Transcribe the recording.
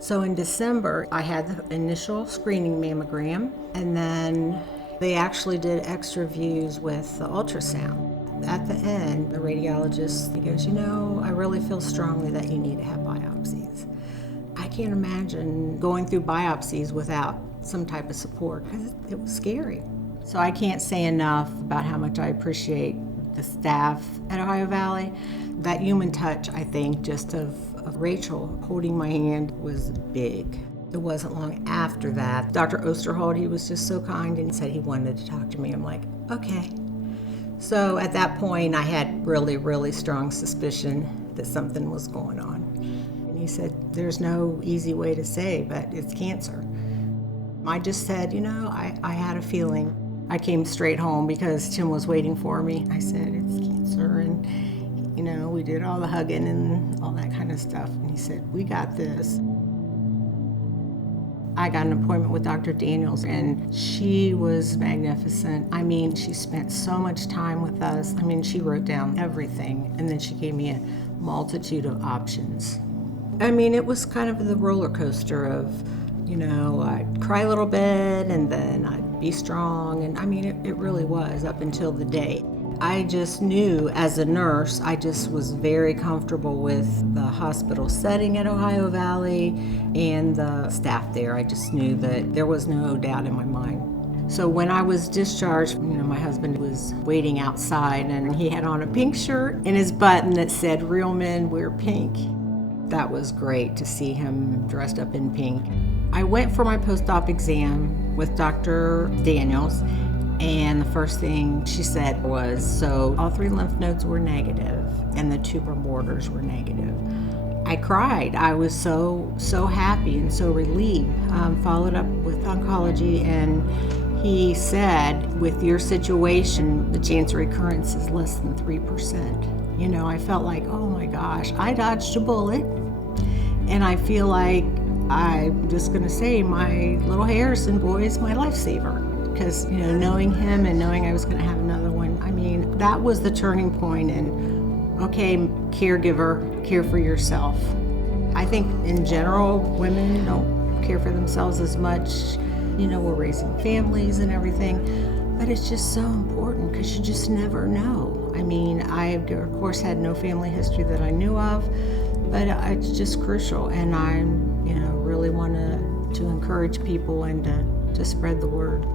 So in December, I had the initial screening mammogram, and then they actually did extra views with the ultrasound. At the end, the radiologist, he goes, I really feel strongly that you need to have biopsies. I can't imagine going through biopsies without some type of support, because it was scary. So I can't say enough about how much I appreciate the staff at Ohio Valley. That human touch, I think, just of Rachel holding my hand was big. It wasn't long after that. Dr. Osterhold, he was just so kind and said he wanted to talk to me. I'm like, okay. So at that point, I had really, really strong suspicion that something was going on. And he said, there's no easy way to say, but it's cancer. I just said, I had a feeling. I came straight home because Tim was waiting for me. I said, it's cancer, and we did all the hugging and all that kind of stuff. And he said, we got this. I got an appointment with Dr. Daniels, and she was magnificent. She spent so much time with us. She wrote down everything, and then she gave me a multitude of options. It was kind of the roller coaster of, I'd cry a little bit, and then I'd be strong, and it really was up until the day. I just knew as a nurse, I just was very comfortable with the hospital setting at Ohio Valley and the staff there. I just knew that there was no doubt in my mind. So when I was discharged, my husband was waiting outside, and he had on a pink shirt and his button that said, "Real men wear pink." That was great to see him dressed up in pink. I went for my post-op exam with Dr. Daniels, and the first thing she said was, so all 3 lymph nodes were negative and the tumor borders were negative. I cried. I was so happy and so relieved. Followed up with oncology, and he said, with your situation, the chance of recurrence is less than 3%. I felt like, oh my gosh, I dodged a bullet. And I feel like I'm just going to say my little Harrison boy is my lifesaver. Because, knowing him and knowing I was going to have another one, that was the turning point. And, okay, caregiver, care for yourself. I think in general, women don't care for themselves as much. We're raising families and everything. But it's just so important because you just never know. I, of course, had no family history that I knew of. But it's just crucial. And I, really want to encourage people and to spread the word.